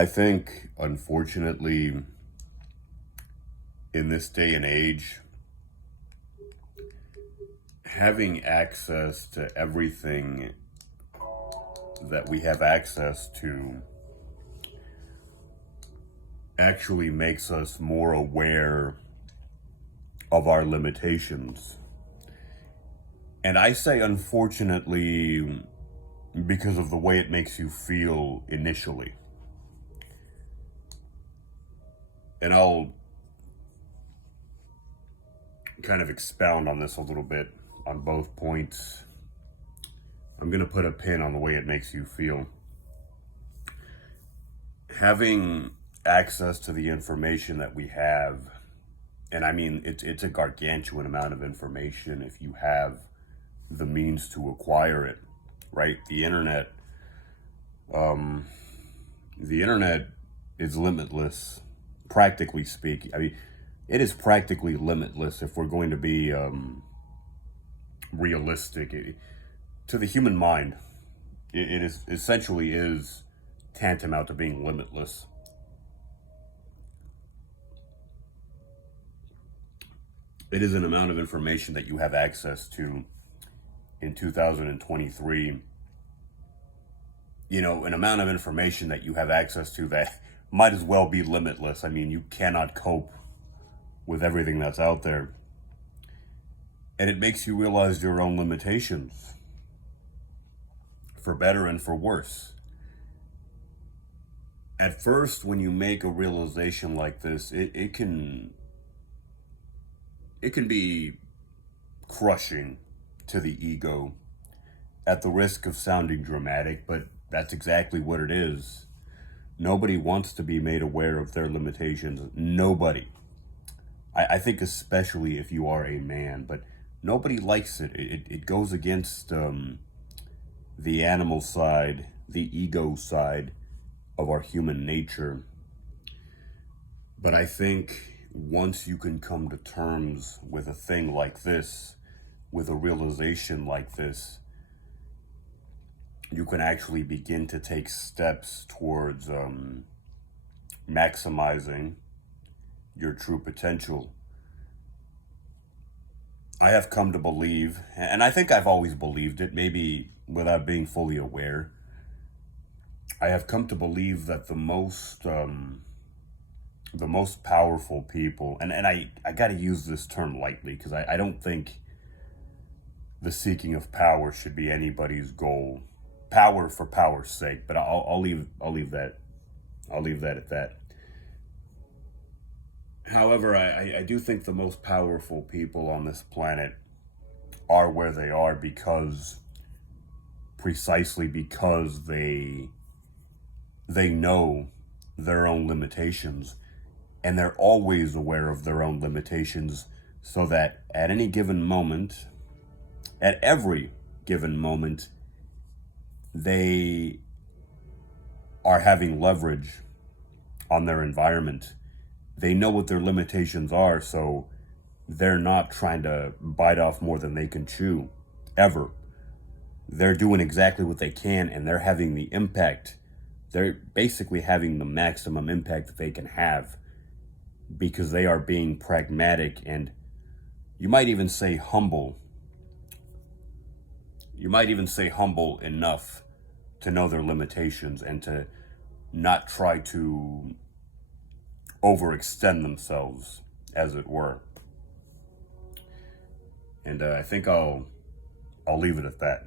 I think, unfortunately, in this day and age, having access to everything that we have access to actually makes us more aware of our limitations. And I say unfortunately because of the way it makes you feel initially. And I'll kind of expound on this a little bit on both points. I'm going to put a pin on the way it makes you feel. Having access to the information that we have, and I mean, it's a gargantuan amount of information if you have the means to acquire it, right? The internet is limitless, practically speaking. I mean, it is practically limitless if we're going to be realistic. To the human mind, it is essentially is tantamount to being limitless. It is an amount of information that you have access to in 2023. An amount of information that you have access to that might as well be limitless. I mean, you cannot cope with everything that's out there. And it makes you realize your own limitations, for better and for worse. At first, when you make a realization like this, it can be crushing to the ego, at the risk of sounding dramatic, but that's exactly what it is. Nobody wants to be made aware of their limitations. Nobody. I think especially if you are a man, but nobody likes it. It goes against the animal side, the ego side of our human nature. But I think once you can come to terms with a thing like this, with a realization like this, you can actually begin to take steps towards maximizing your true potential. I have come to believe, and I think I've always believed it, maybe without being fully aware, I have come to believe that the most powerful people, and I got to use this term lightly because I don't think the seeking of power should be anybody's goal. Power for power's sake, but I'll leave that at that. However, I do think the most powerful people on this planet are where they are precisely because they know their own limitations, and they're always aware of their own limitations, so that at any given moment, at every given moment, they are having leverage on their environment. They know what their limitations are, so they're not trying to bite off more than they can chew, ever. They're doing exactly what they can, and they're having the impact. They're basically having the maximum impact that they can have because they are being pragmatic and you might even say humble. You might even say humble enough to know their limitations and to not try to overextend themselves, as it were. And I think I'll leave it at that.